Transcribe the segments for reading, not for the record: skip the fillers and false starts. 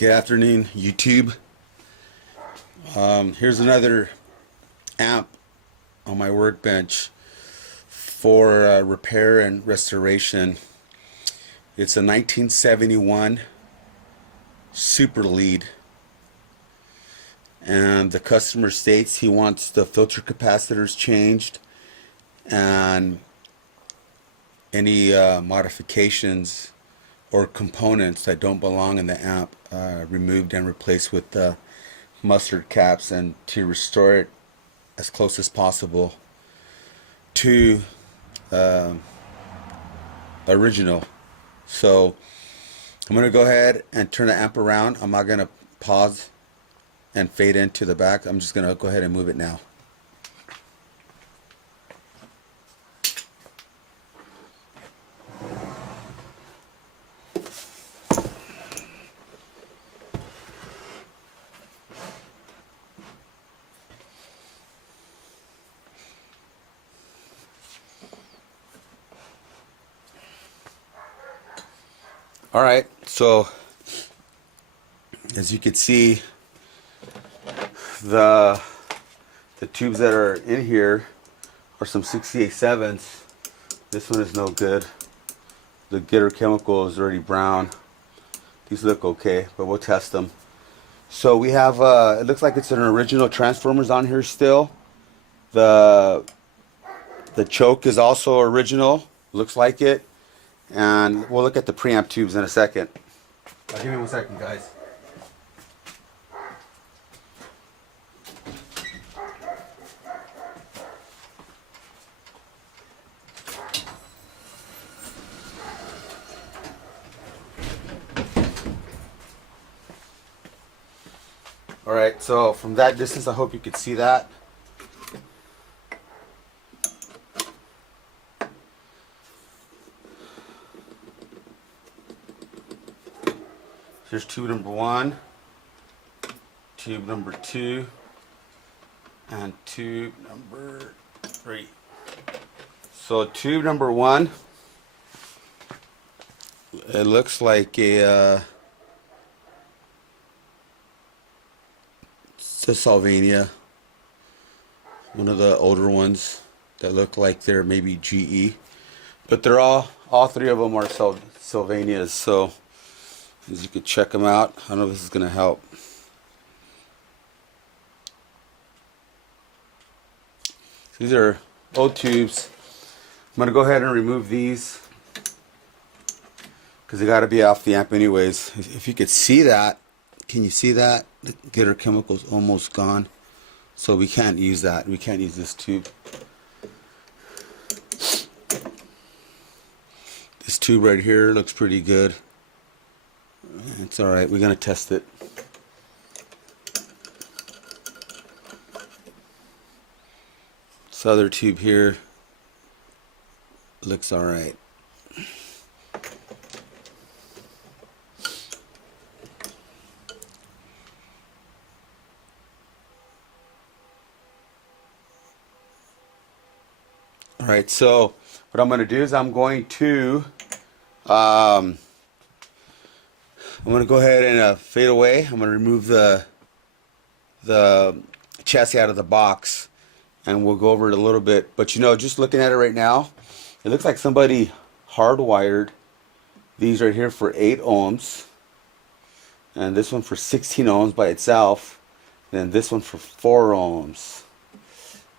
Good afternoon, YouTube. Here's another amp on my workbench for repair and restoration. It's a 1971 Super Lead, and the customer states he wants the filter capacitors changed and any modifications or components that don't belong in the amp removed and replaced with mustard caps, and to restore it as close as possible to original. So I'm going to go ahead and turn the amp around. I'm not going to pause and fade into the back. I'm just going to go ahead and move it now. Alright, so as you can see, the tubes that are in here are some 68.7s. This one is no good. The getter chemical is already brown. These look okay, but we'll test them. So we have, it looks like it's an original transformers on here still. The choke is also original, looks like it. And we'll look at the preamp tubes in a second. Give me 1 second, guys. Alright, so from that distance, I hope you could see that. Here's tube number 1, tube number 2, and tube number 3. So tube number 1, it looks like it's a Sylvania, one of the older ones that look like they're maybe GE, but they're all three of them are Sylvanias. So as you could check them out. I don't know if this is going to help. These are old tubes. I'm going to go ahead and remove these because they got to be off the amp anyways. If you could see that, can you see that? The getter chemical's almost gone. So we can't use that. We can't use this tube. This tube right here looks pretty good. It's alright, we're going to test it. This other tube here looks alright. Alright, so what I'm going to do is I'm going to go ahead and fade away. I'm going to remove the chassis out of the box, and we'll go over it a little bit. But you know, just looking at it right now, it looks like somebody hardwired these right here for 8 ohms, and this one for 16 ohms by itself, and then this one for 4 ohms.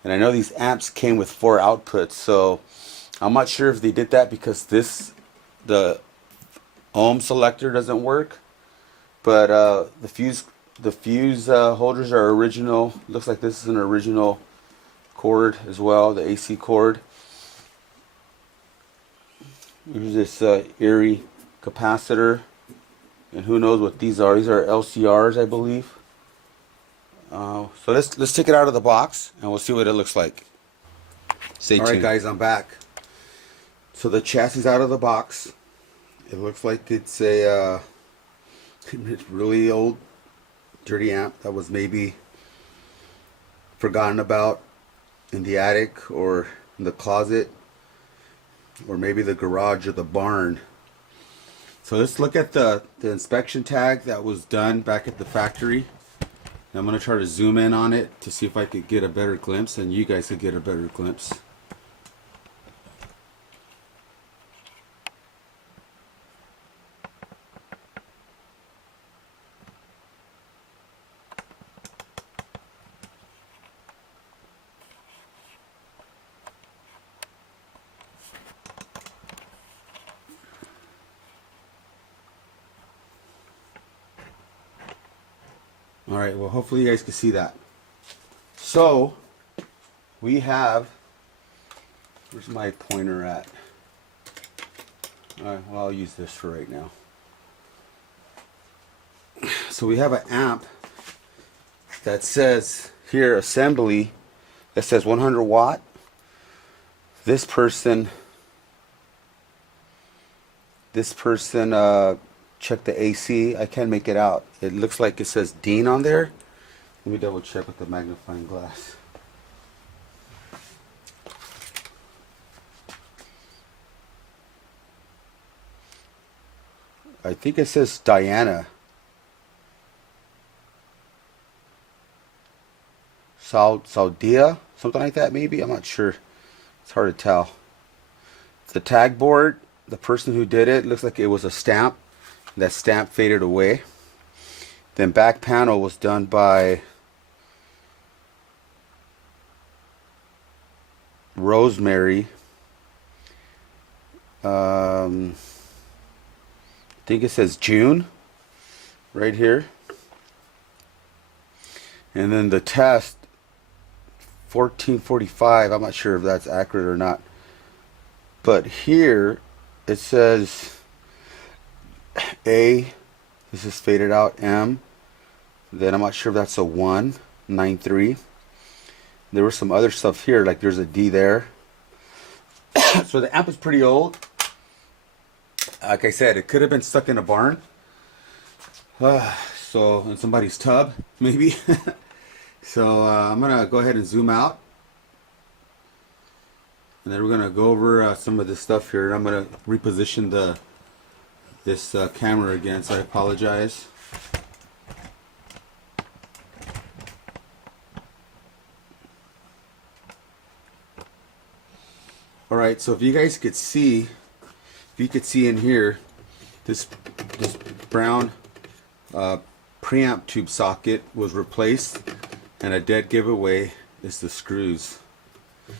And I know these amps came with 4 outputs, so I'm not sure if they did that because the ohm selector doesn't work, but the fuse holders are original. Looks like this is an original cord as well, the AC cord. Here's this Erie capacitor, and who knows what these are. These are LCRs, I believe. So let's take it out of the box and we'll see what it looks like. Stay tuned. Alright guys, I'm back. So the chassis is out of the box. It looks like it's a really old, dirty amp that was maybe forgotten about in the attic or in the closet, or maybe the garage or the barn. So let's look at the inspection tag that was done back at the factory. And I'm going to try to zoom in on it to see if I could get a better glimpse and you guys could get a better glimpse. Alright, well hopefully you guys can see that. So, we have, where's my pointer at? Alright, well I'll use this for right now. So we have an amp that says here, assembly, that says 100 watt. This person check the AC. I can't make it out. It looks like it says Dean on there. Let me double check with the magnifying glass. I think it says Diana. Saudia? Something like that maybe? I'm not sure. It's hard to tell. The tag board, the person who did it, looks like it was a stamp. That stamp faded away. Then back panel was done by Rosemary. I think it says June right here. And then the test 1445. I'm not sure if that's accurate or not. But here it says A, this is faded out, M, then I'm not sure if that's a 193. There was some other stuff here, like there's a D there. So the amp is pretty old. Like I said, it could have been stuck in a barn. So in somebody's tub, maybe. So I'm gonna go ahead and zoom out. And then we're gonna go over some of this stuff here. I'm gonna reposition this camera again, so I apologize. Alright, so if you guys could see, in here, this brown preamp tube socket was replaced, and a dead giveaway is the screws.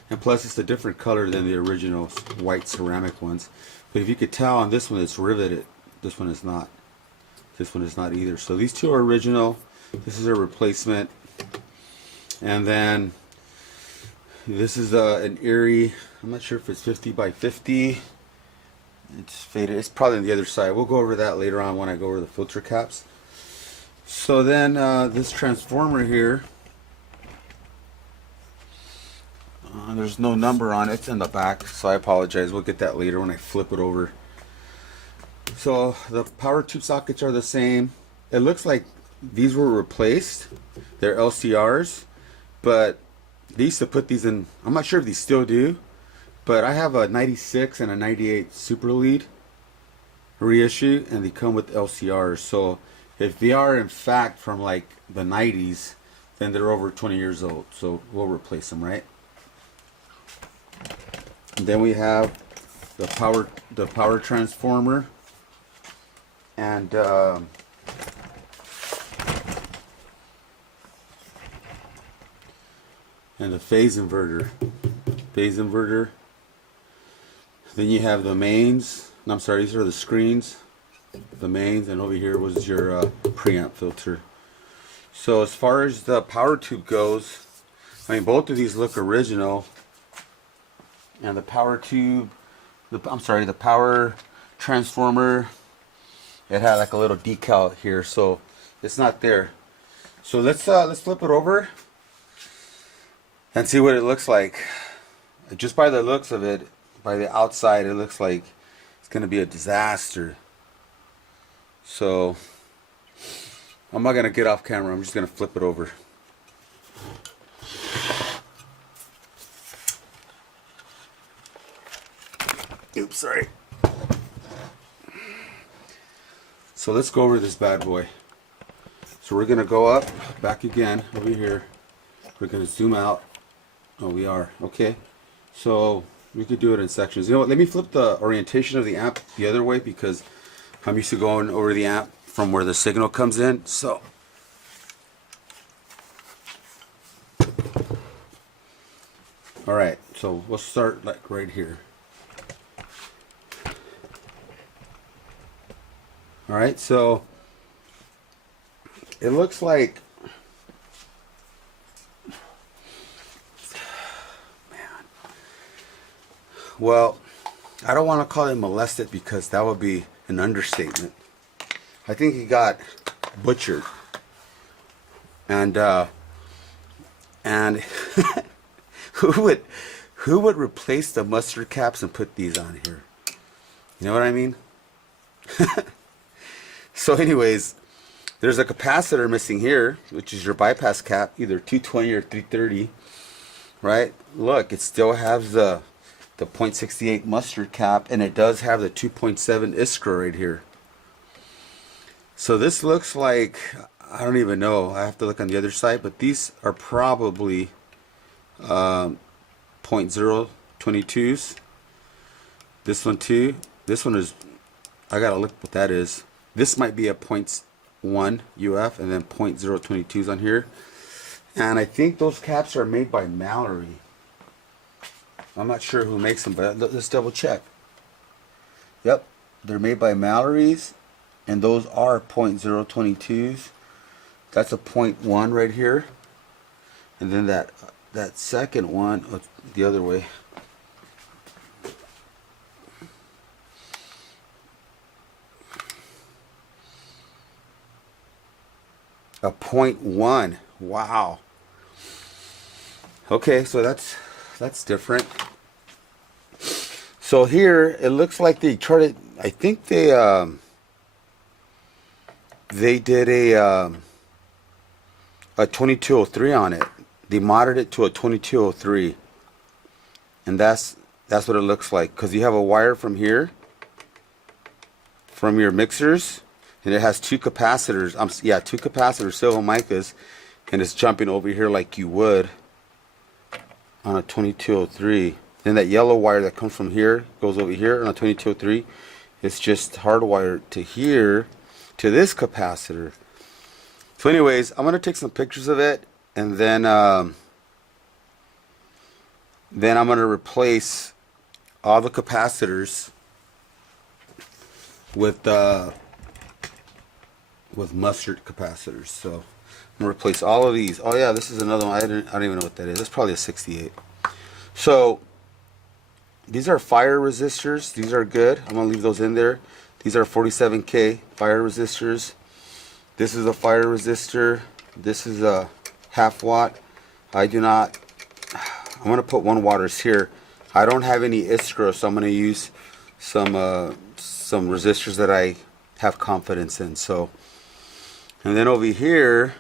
And plus it's a different color than the original white ceramic ones. But if you could tell on this one it's riveted. This one is not. This one is not either. So these two are original. This is a replacement. And then this is an Erie. I'm not sure if it's 50 by 50. It's faded. It's probably on the other side. We'll go over that later on when I go over the filter caps. So then this transformer here, there's no number on it. It's in the back, so I apologize. We'll get that later when I flip it over. So the power tube sockets are the same. It looks like these were replaced. They're LCRs, but they used to put these in. I'm not sure if these still do, but I have a 96 and a 98 Super Lead reissue, and they come with LCRs. So if they are in fact from like the 90s, then they're over 20 years old. So we'll replace them, right? And then we have the power transformer, and the phase inverter. Then you have the mains. No, I'm sorry, these are the screens, the mains, and over here was your preamp filter. So as far as the power tube goes, I mean, both of these look original. And the power tube, the power transformer, it had like a little decal here, so it's not there. So let's flip it over and see what it looks like. Just by the looks of it, by the outside, it looks like it's gonna be a disaster. So I'm not gonna get off camera. I'm just gonna flip it over. Oops, sorry. So let's go over this bad boy. So we're gonna go up, back again, over here. We're gonna zoom out. Oh, we are, okay. So we could do it in sections. You know what, let me flip the orientation of the amp the other way because I'm used to going over the amp from where the signal comes in. So all right, so we'll start like right here. All right, so it looks like, man, well, I don't want to call it molested because that would be an understatement. I think he got butchered, and who would replace the mustard caps and put these on here? You know what I mean? So anyways, there's a capacitor missing here, which is your bypass cap, either 220 or 330, right? Look, it still has the 0.68 mustard cap, and it does have the 2.7 Iskra right here. So this looks like, I don't even know, I have to look on the other side, but these are probably 0.022s. This one too. This one is, I gotta look what that is. This might be a 0.1 UF, and then 0.022s on here. And I think those caps are made by Mallory. I'm not sure who makes them, but let's double check. Yep, they're made by Mallory's, and those are 0.022s. That's a 0.1 right here, and then that second one, oh, the other way. A 0.1. Wow. Okay, so that's different. So here it looks like they charted. I think they did a 2203 on it. They modded it to a 2203, and that's what it looks like. Because you have a wire from here, from your mixers. And it has two capacitors, two capacitors, silver micas, and it's jumping over here like you would on a 2203. Then that yellow wire that comes from here goes over here on a 2203. It's just hardwired to here, to this capacitor. So anyways, I'm going to take some pictures of it, and then I'm going to replace all the capacitors with mustard capacitors. So I'm gonna replace all of these. Oh yeah, this is another one. I don't even know what that is. That's probably a 68. So these are fire resistors. These are good. I'm gonna leave those in there. These are 47K fire resistors. This is a fire resistor. This is a half watt. I'm gonna put 1 watts here. I don't have any Iskra, so I'm gonna use some resistors that I have confidence in. So, and then over here,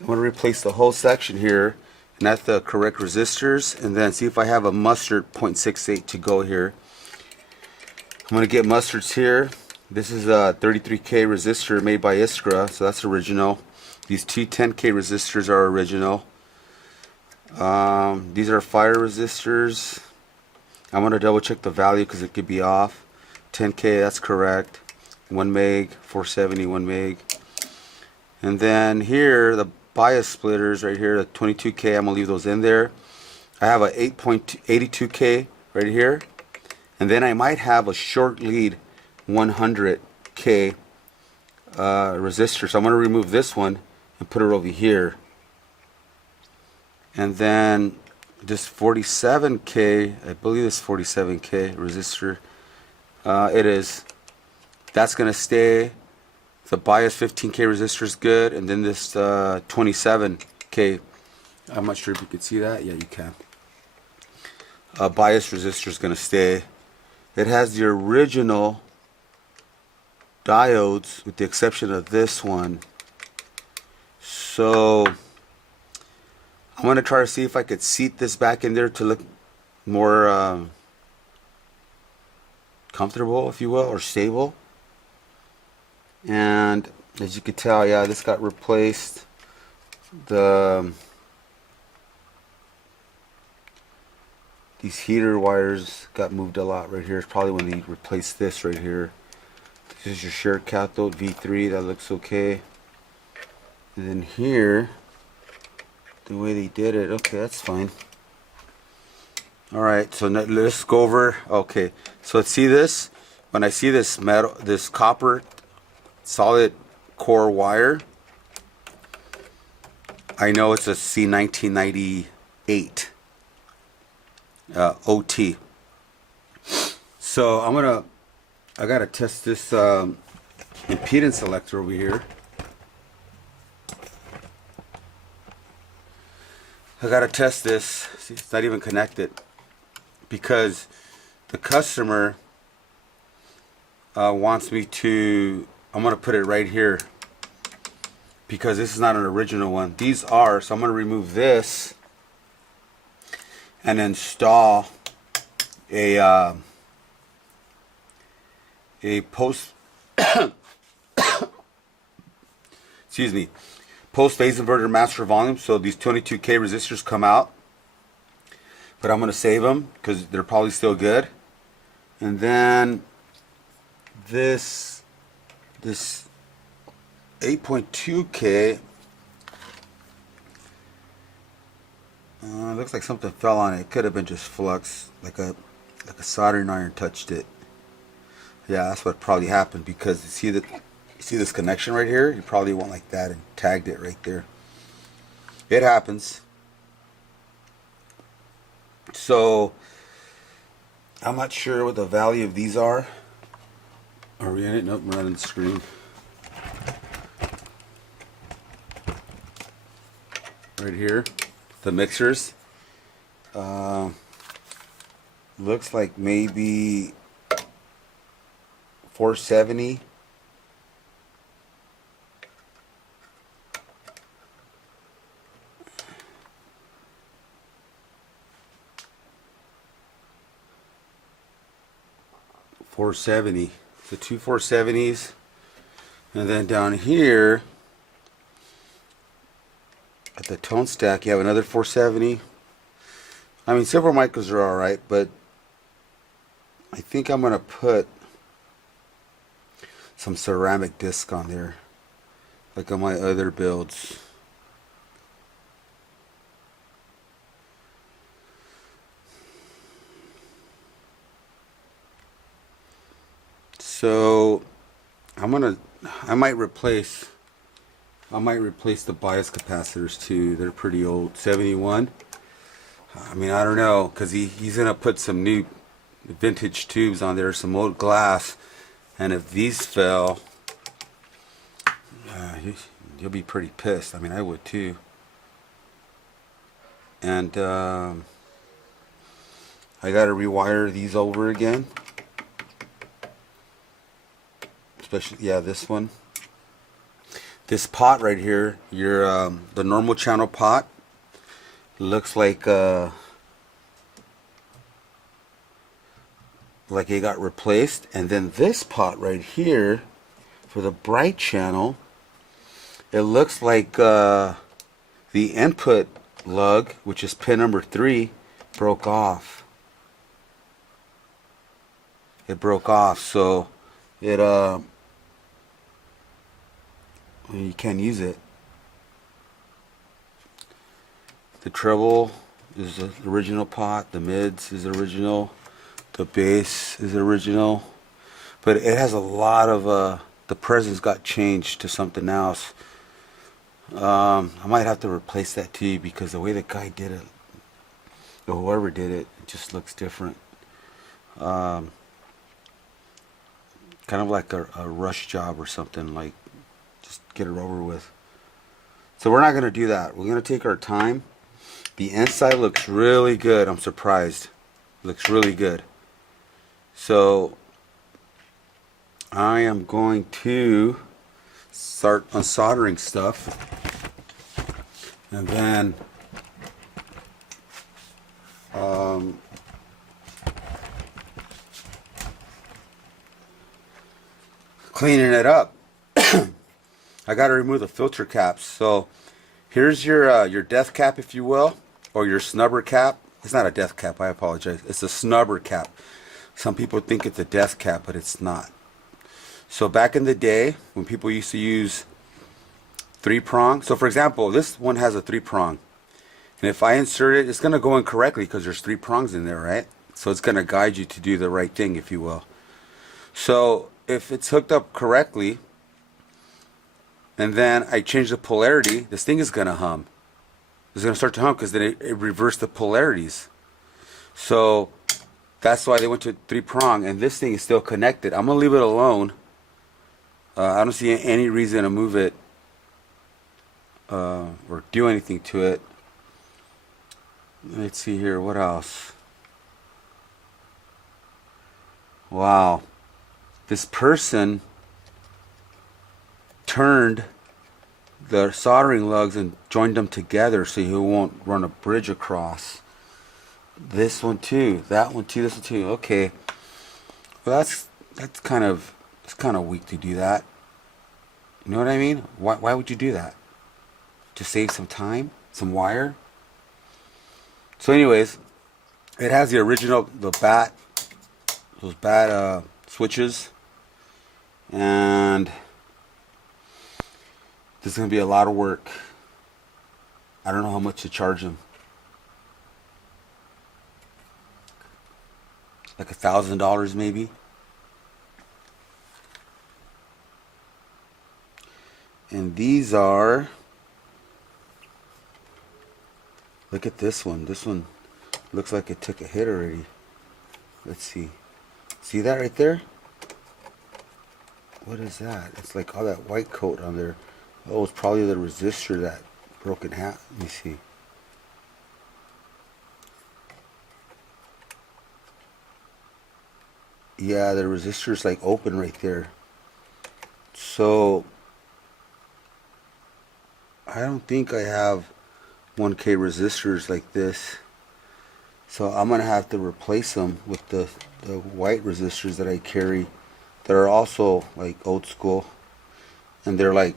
I'm going to replace the whole section here, and that's the correct resistors, and then see if I have a mustard 0.68 to go here. I'm going to get mustards here. This is a 33K resistor made by Iskra, so that's original. These two 10K resistors are original. These are fire resistors. I'm going to double check the value because it could be off. 10K, that's correct. 1 meg, 470, 1 meg. And then here, the bias splitters right here, the 22K, I'm going to leave those in there. I have a 8.82K right here. And then I might have a short lead 100K resistor. So I'm going to remove this one and put it over here. And then this 47K, I believe this 47K resistor, it is. That's going to stay. The bias 15K resistor is good, and then this 27K, I'm not sure if you can see that. Yeah, you can. Bias resistor is going to stay. It has the original diodes, with the exception of this one. So I'm going to try to see if I could seat this back in there to look more comfortable, if you will, or stable. And as you can tell, yeah, this got replaced. These heater wires got moved a lot right here. It's probably when they replaced this right here. This is your shared cathode V3. That looks okay. And then here, the way they did it, okay, that's fine. Alright, so let's go over. Okay, so let's see this. When I see this metal, this copper solid core wire, I know it's a C1998 OT. So I gotta test this impedance selector over here. I gotta test this. See, it's not even connected because the customer wants me to. I'm gonna put it right here because this is not an original one. These are, so I'm gonna remove this and install a post excuse me, post phase inverter master volume. So these 22K resistors come out, but I'm gonna save them because they're probably still good. And then this 8.2K, looks like something fell on it. It could have been just flux, like a soldering iron touched it. Yeah, that's what probably happened, because you see this connection right here? You probably went like that and tagged it right there. It happens. So I'm not sure what the value of these are. Are we in it? Nope, we're not in the screen. Right here, the mixers. Looks like maybe 470. $470. So two 470s, and then down here at the tone stack you have another 470. I mean, silver micros are alright, but I think I'm gonna put some ceramic disc on there, like on my other builds. So I might replace the bias capacitors too. They're pretty old, 71. I mean, I don't know, because he's gonna put some new vintage tubes on there, some old glass, and if these fell, you'll be pretty pissed. I mean, I would too. And I gotta rewire these over again. Especially, yeah, this one. This pot right here, your the normal channel pot, looks like it got replaced. And then this pot right here, for the bright channel, it looks like the input lug, which is pin number 3, broke off. It broke off, so it you can't use it. The treble is the original pot, the mids is original, the bass is original, but it has a lot of the presence got changed to something else. I might have to replace that too, because the way the guy did it, or whoever did it, it just looks different. Kind of like a rush job or something, like just get it over with. So we're not going to do that. We're going to take our time. The inside looks really good. I'm surprised. Looks really good. So I am going to start unsoldering stuff, and then cleaning it up. I got to remove the filter caps. So here's your death cap, if you will, or your snubber cap. It's not a death cap, I apologize. It's a snubber cap. Some people think it's a death cap, but it's not. So back in the day, when people used to use 3-prong, so for example, this one has a 3-prong. And if I insert it, it's going to go in correctly because there's 3 prongs in there, right? So it's going to guide you to do the right thing, if you will. So if it's hooked up correctly, and then I change the polarity, this thing is going to hum. It's going to start to hum because then it reversed the polarities. So that's why they went to 3-prong, and this thing is still connected. I'm going to leave it alone. I don't see any reason to move it or do anything to it. Let's see here, what else? Wow. This person turned the soldering lugs and joined them together so you won't run a bridge across. This one too, that one too, this one too. Okay. Well, that's kind of, it's kind of weak to do that. You know what I mean? Why would you do that? To save some time, some wire? So anyways, it has the original, those bat switches, and this is going to be a lot of work. I don't know how much to charge them. Like $1,000 maybe. And these are, look at this one. This one looks like it took a hit already. Let's see. See that right there? What is that? It's like all that white coat on there. Oh, it's probably the resistor that broke in half. Let me see. Yeah, the resistor's like open right there. So I don't think I have 1K resistors like this. So I'm gonna have to replace them with the white resistors that I carry that are also like old school, and they're like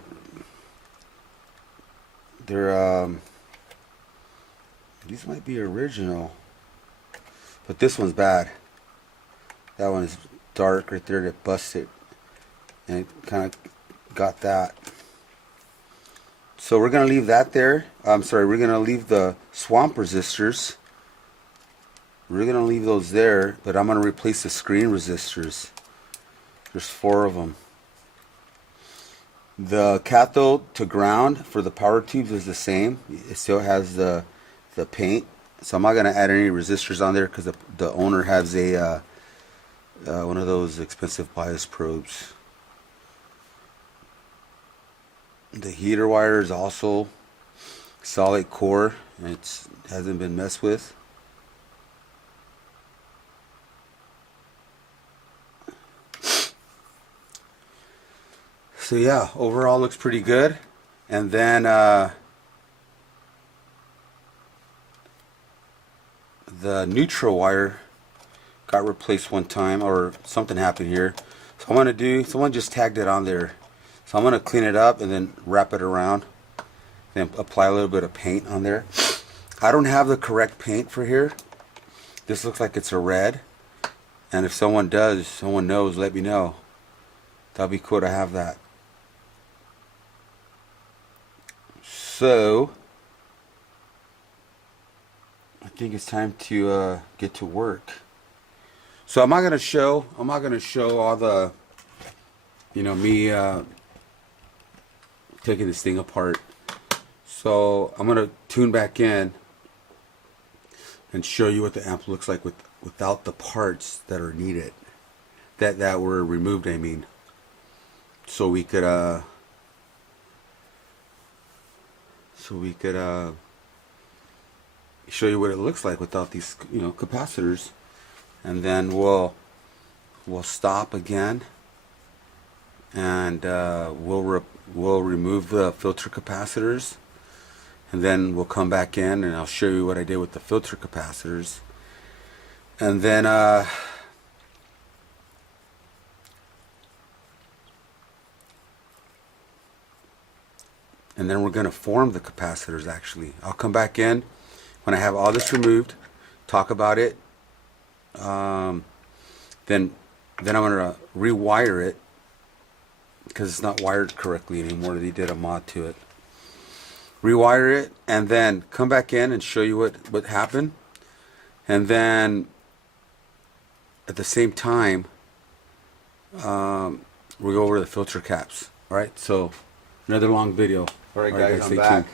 these might be original, but this one's bad. That one is dark right there that busted, and it kind of got that. So we're gonna leave that there. I'm sorry, we're gonna leave the swamp resistors. We're gonna leave those there, but I'm gonna replace the screen resistors. There's 4 of them. The cathode to ground for the power tubes is the same. It still has the paint. So I'm not gonna add any resistors on there because the owner has a one of those expensive bias probes. The heater wire is also solid core, and it hasn't been messed with. So yeah, overall looks pretty good. And then the neutral wire got replaced one time, or something happened here. So I'm gonna do, someone just tagged it on there. So I'm gonna clean it up and then wrap it around, then apply a little bit of paint on there. I don't have the correct paint for here. This looks like it's a red, and if someone does, someone knows, let me know. That'd be cool to have that. So I think it's time to get to work. So I'm not gonna show all the, you know, me taking this thing apart. So I'm gonna tune back in and show you what the amp looks like without the parts that are needed, that were removed, I mean, so we could show you what it looks like without these, you know, capacitors. And then we'll stop again, and we'll remove the filter capacitors, and then we'll come back in and I'll show you what I did with the filter capacitors. And then and then we're going to form the capacitors. Actually, I'll come back in when I have all this removed, talk about it. Then I'm going to rewire it because it's not wired correctly anymore. They did a mod to it. Rewire it and then come back in and show you what happened. And then at the same time, we go over the filter caps. All right, so another long video. All right, guys, stay I'm back.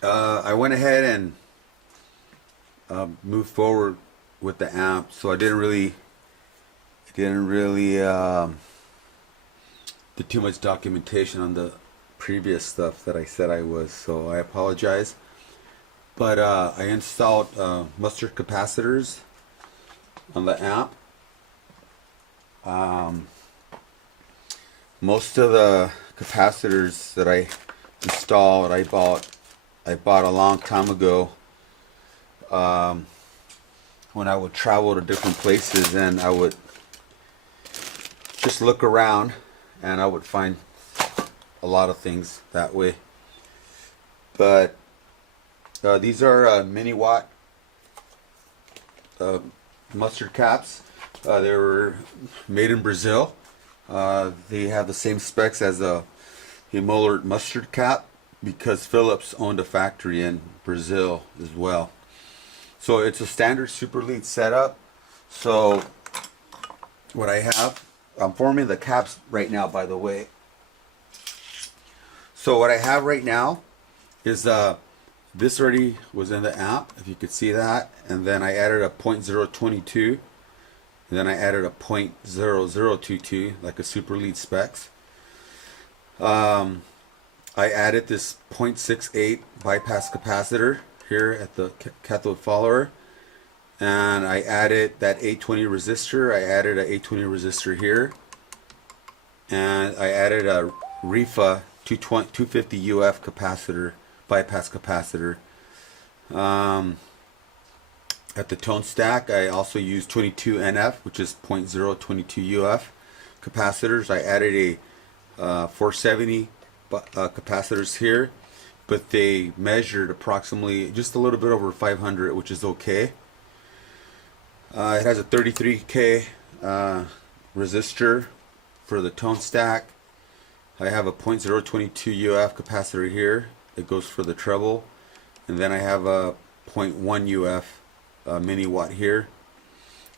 tuned. I went ahead and moved forward with the amp, so I didn't really do too much documentation on the previous stuff that I said I was, so I apologize. But I installed mustard capacitors on the amp. Most of the capacitors that I installed, I bought a long time ago. When I would travel to different places, and I would just look around, and I would find a lot of things that way. But these are mini watt mustard caps. They were made in Brazil. They have the same specs as a Muller mustard cap because Philips owned a factory in Brazil as well. So it's a standard super lead setup. So what I have, I'm forming the caps right now, by the way. So what I have right now is this already was in the amp, if you could see that, and then I added a 0.022, and then I added a 0.0022 like a super lead specs. I added this 0.68 bypass capacitor here at the cathode follower, and I added that 820 resistor. I added a 820 resistor here, and I added a REFA 250 UF capacitor, bypass capacitor. At the tone stack, I also used 22 NF, which is 0.022 UF capacitors. I added a 470 capacitors here, but they measured approximately just a little bit over 500, which is okay. It has a 33K resistor for the tone stack. I have a 0.022 UF capacitor here that goes for the treble, and then I have a 0.1 UF mini watt here,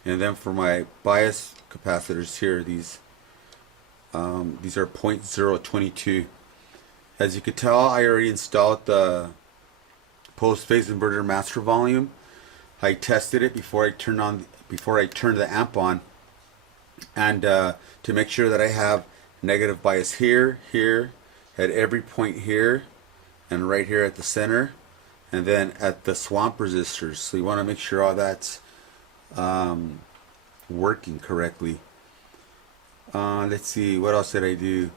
and then for my bias capacitors here, these are 0.022. As you could tell, I already installed the post phase inverter master volume. I tested it before I turned the amp on, and to make sure that I have negative bias here, at every point here, and right here at the center, and then at the swamp resistors. So you want to make sure all that's working correctly. Let's see, what else did I do?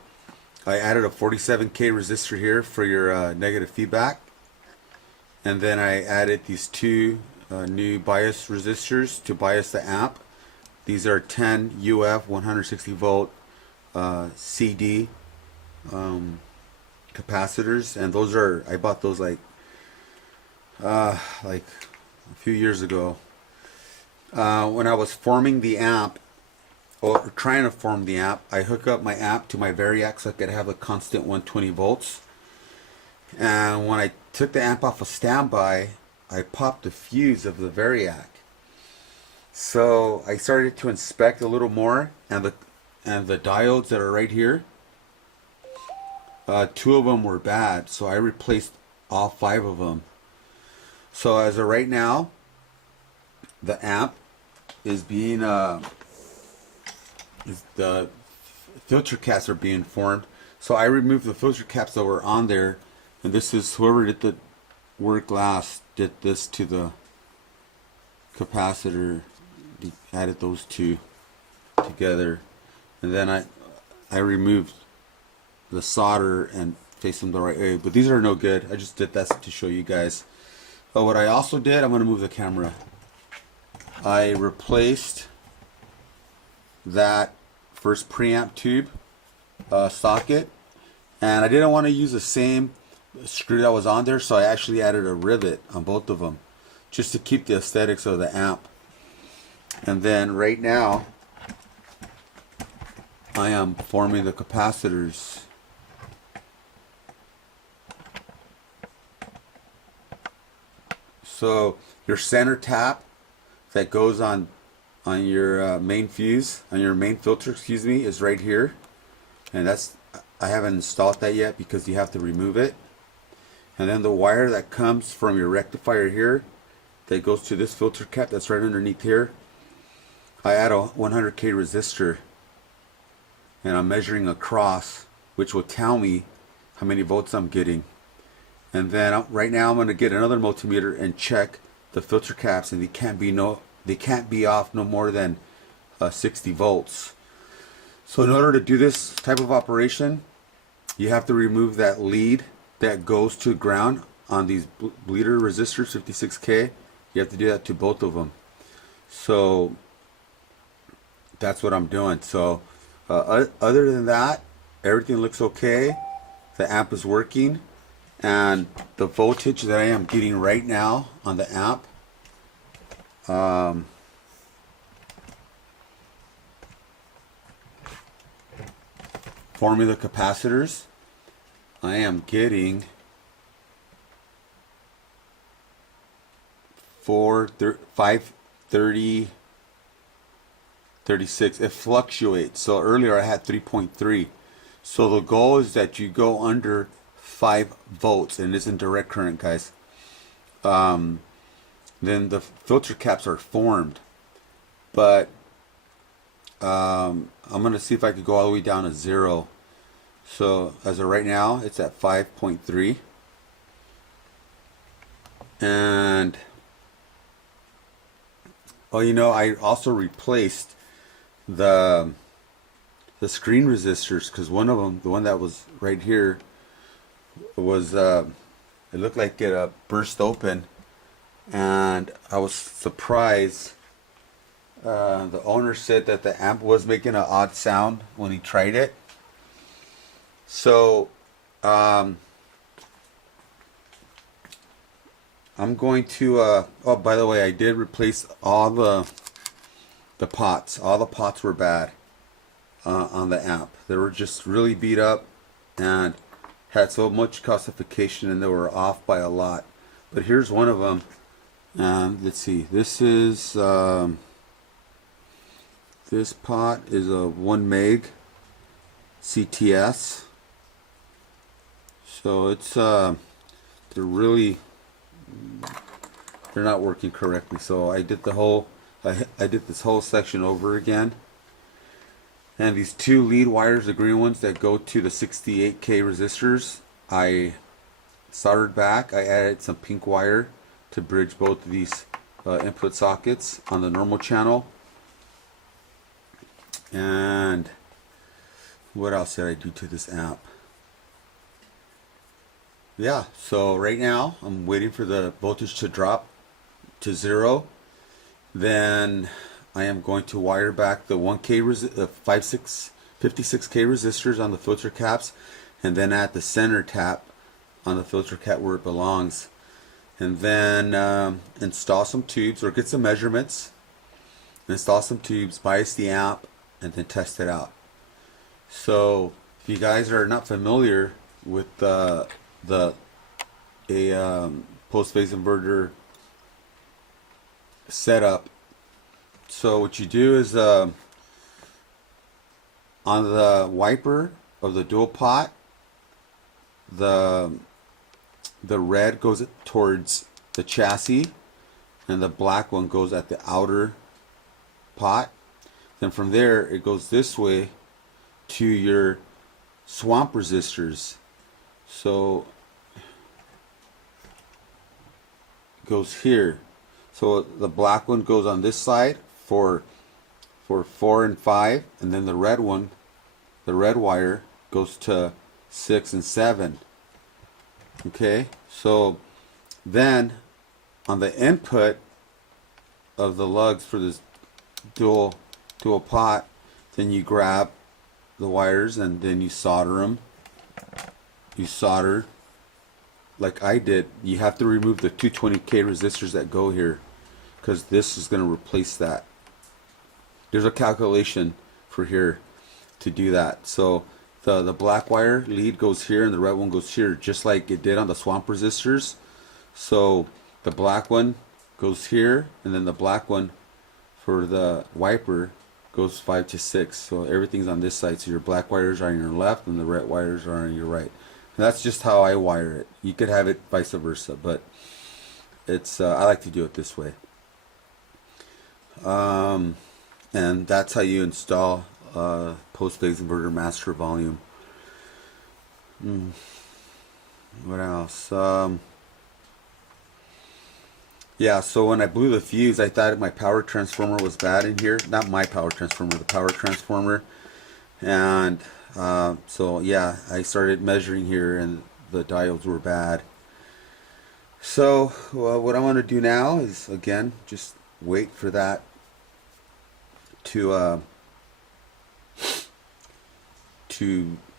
I added a 47K resistor here for your negative feedback, and then I added these two new bias resistors to bias the amp. These are 10 UF 160 volt CD capacitors, and those are, I bought those like a few years ago. When I was forming the amp, or trying to form the amp, I hook up my amp to my Variac so I could have a constant 120 volts. And when I took the amp off of standby, I popped the fuse of the Variac. So I started to inspect a little more, and the diodes that are right here, two of them were bad, so I replaced all 5 of them. So as of right now, the amp is being the filter caps are being formed. So I removed the filter caps that were on there, and this is whoever did the work last did this to the capacitor. He added those two together, and then I removed the solder and faced them the right way. But these are no good. I just did that to show you guys. But what I also did, I'm going to move the camera. I replaced that first preamp tube socket, And I didn't want to use the same screw that was on there, so I actually added a rivet on both of them just to keep the aesthetics of the amp. And then right now I am forming the capacitors. So your center tap that goes on your main fuse, on your main filter, excuse me, is right here. And that's, I haven't installed that yet because you have to remove it. And then the wire that comes from your rectifier here that goes to this filter cap that's right underneath here, I add a 100K resistor and I'm measuring across, which will tell me how many volts I'm getting. And then right now I'm going to get another multimeter and check the filter caps, and they can't be off no more than 60 volts. So in order to do this type of operation, you have to remove that lead that goes to ground on these bleeder resistors, 56K. You have to do that to both of them. So that's what I'm doing. So other than that, everything looks okay. The amp is working, and the voltage that I am getting right now on the amp, forming the capacitors, I am getting 530, 36. It fluctuates. So earlier I had 3.3. So the goal is that you go under 5 volts, and it's in direct current, guys. Then the filter caps are formed, but I'm gonna see if I could go all the way down to 0. So as of right now, it's at 5.3, and oh, you know, I also replaced the screen resistors, because one of them, the one that was right here, was it looked like it burst open, and I was surprised. The owner said that the amp was making an odd sound when he tried it. So I'm going to oh, by the way, I did replace all the pots. All the pots were bad on the amp. They were just really beat up and had so much calcification, and they were off by a lot. But here's one of them. Let's see, this is this pot is a 1 meg CTS. So it's they're not working correctly. So I did the whole I did this whole section over again. And these 2 lead wires, the green ones that go to the 68K resistors, I soldered back. I added some pink wire to bridge both of these input sockets on the normal channel. And what else did I do to this amp? Yeah, so right now I'm waiting for the voltage to drop to 0. Then I am going to wire back the 1K 56K resistors on the filter caps, and then at the center tap on the filter cap where it belongs. And then install some tubes, or get some measurements, install some tubes, bias the amp, and then test it out. So if you guys are not familiar with a post-phase inverter setup, so what you do is on the wiper of the dual pot, the red goes towards the chassis, and the black one goes at the outer pot. Then from there it goes this way to your swamp resistors. So it goes here. So the black one goes on this side for 4 and 5, and then the red one, the red wire, goes to 6 and 7. Okay, so then on the input of the lugs for this dual pot, then you grab the wires and then you solder them you solder like I did. You have to remove the 220K resistors that go here, because this is going to replace that. There's a calculation for here to do that. So the black wire lead goes here and the red one goes here, just like it did on the swamp resistors. So the black one goes here, and then the black one for the wiper goes 5 to 6. So everything's on this side. So your black wires are on your left and the red wires are on your right. And that's just how I wire it. You could have it vice versa, but it's I like to do it this way. And that's how you install post phase inverter master volume. What else? Yeah, so when I blew the fuse, I thought my power transformer was bad in here. Not my power transformer, the power transformer. And so yeah, I started measuring here and the diodes were bad. So what I want to do now is, again, just wait for that to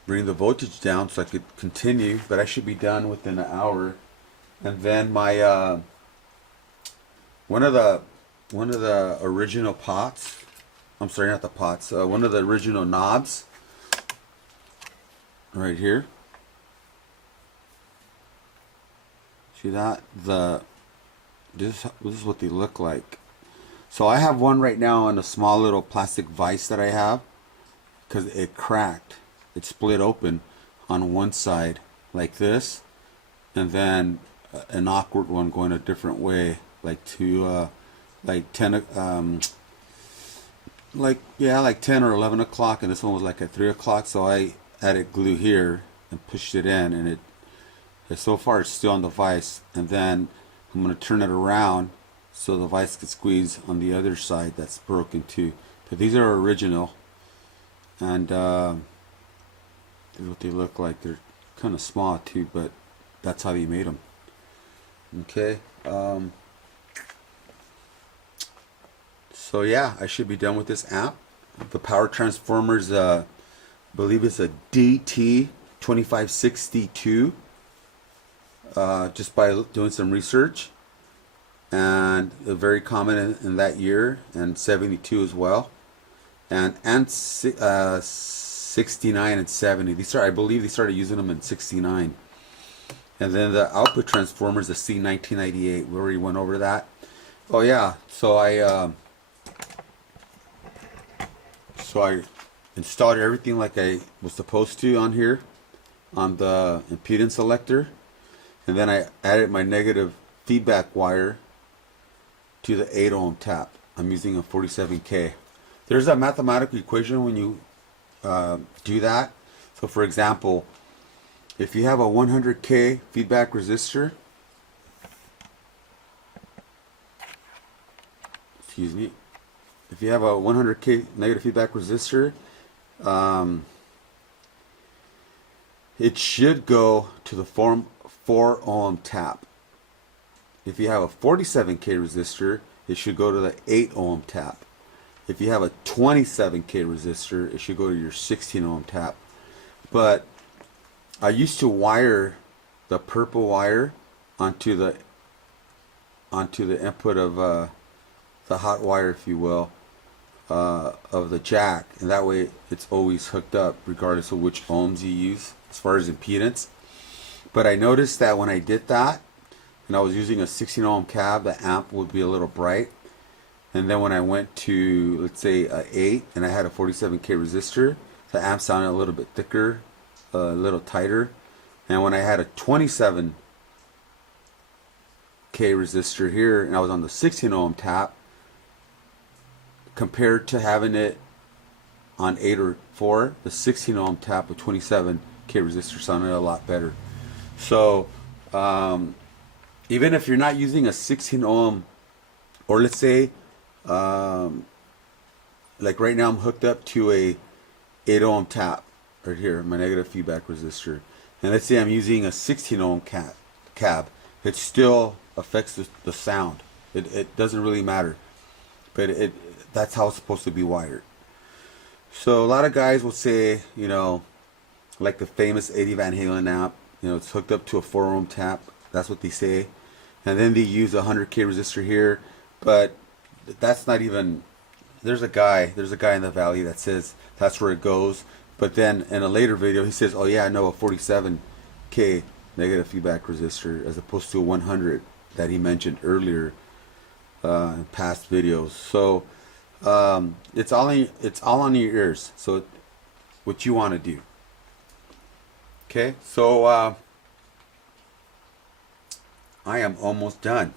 bring the voltage down so I could continue, but I should be done within an hour. And then my one of the original pots, I'm sorry, not the pots, one of the original knobs right here. See that? This is what they look like. So I have one right now in a small little plastic vise that I have, because it cracked. It split open on one side like this, and then an awkward one going a different way, like to like 10 like 10 or 11 o'clock, and this one was like at 3 o'clock. So I added glue here and pushed it in, and it so far it's still on the vise. And then I'm going to turn it around so the vise can squeeze on the other side that's broken too. But these are original, and this is what they look like. They're kind of small too, but that's how they made them. Okay. So yeah, I should be done with this amp. The power transformers, I believe it's a DT2562. Just by doing some research, and very common in that year, and 72 as well, and 69 and 70. I believe they started using them in 69. And then the output transformers, the C1998. We already went over that. Oh yeah, so I installed everything like I was supposed to on here, on the impedance selector. And then I added my negative feedback wire to the 8 ohm tap. I'm using a 47K. There's a mathematical equation when you do that. So for example, if you have a 100K feedback resistor, excuse me, if you have a 100K negative feedback resistor, it should go to the 4 ohm tap. If you have a 47K resistor, it should go to the 8 ohm tap. If you have a 27K resistor, it should go to your 16 ohm tap. But I used to wire the purple wire onto the input of the hot wire, if you will, of the jack, and that way it's always hooked up regardless of which ohms you use as far as impedance. But I noticed that when I did that and I was using a 16 ohm cab, the amp would be a little bright. And then when I went to, let's say, a 8 and I had a 47K resistor, the amp sounded a little bit thicker, a little tighter. And when I had a 27K resistor here and I was on the 16 ohm tap, compared to having it on 8 or 4, the 16 ohm tap with 27K resistor sounded a lot better. So even if you're not using a 16 ohm, or let's say like right now I'm hooked up to a 8 ohm tap right here, my negative feedback resistor, and let's say I'm using a 16 ohm cab, it still affects the sound. It doesn't really matter, but that's how it's supposed to be wired. So a lot of guys will say, you know, like the famous Eddie Van Halen amp, You know, it's hooked up to a 4 ohm tap. That's what they say. And then they use a 100K resistor here, but that's not even. There's a guy in the valley that says that's where it goes. But then in a later video, he says, "Oh yeah, no, a 47K negative feedback resistor as opposed to a 100 that he mentioned earlier in past videos." So it's all on your ears. So what you want to do. Okay, so I am almost done.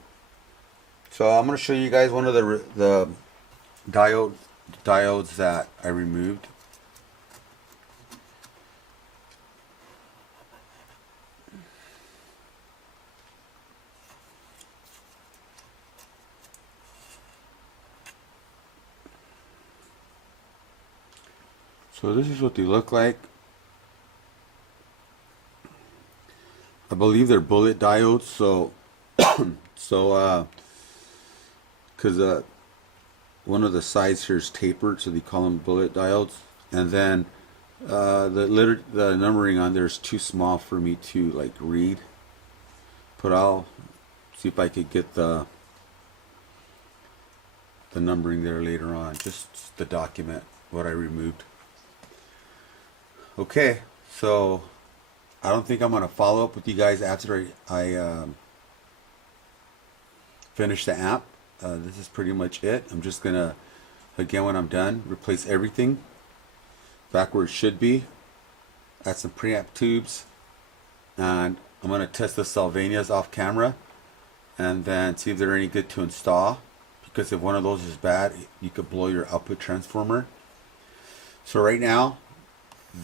So I'm going to show you guys one of the diodes that I removed. So this is what they look like. I believe they're bullet diodes. So because one of the sides here is tapered, so they call them bullet diodes. And then the numbering on there is too small for me to like read. But I'll see if I could get the numbering there later on. Just to document what I removed. Okay, so I don't think I'm going to follow up with you guys after I finish the amp. This is pretty much it. I'm just going to, again, when I'm done, replace everything back where it should be. Add some preamp tubes. And I'm going to test the Sylvanias off camera. And then see if they're any good to install. Because if one of those is bad, you could blow your output transformer. So right now,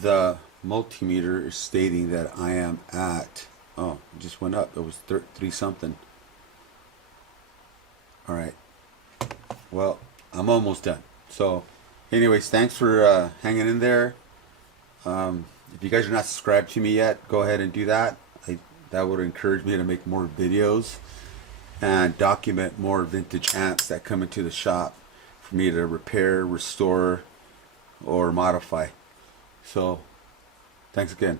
the multimeter is stating that I am at, oh, it just went up. It was 3 something. Alright. Well, I'm almost done. So, anyways, thanks for hanging in there. If you guys are not subscribed to me yet, go ahead and do that. That would encourage me to make more videos and document more vintage amps that come into the shop for me to repair, restore, or modify. So, thanks again.